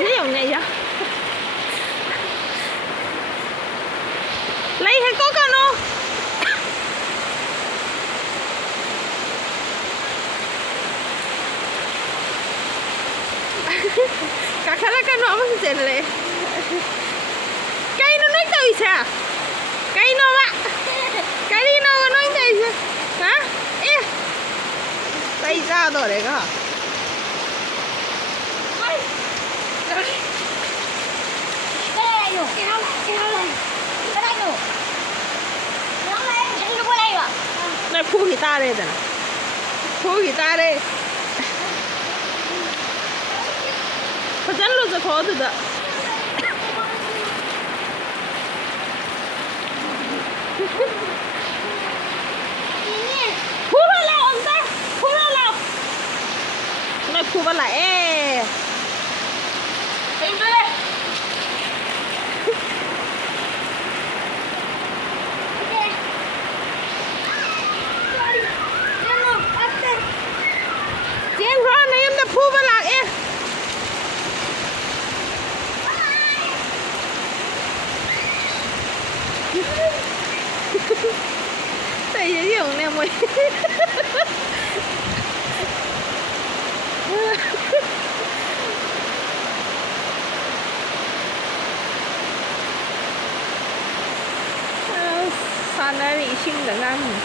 thế dòng này vậy lấy hay có cano cả khá là cano mà sẽ lấy cây nó nói từ sao cây nó mà cây đi nó nói từ sao hả ê đây ra rồi đấy cả này phu guitar đây nè phu guitar đây có chân luôn rồi khó rồi đó phu vào lại ông ta phu vào lại này phu vào lại ê phu vào lại em tại vì dùng nè mày 산을 20년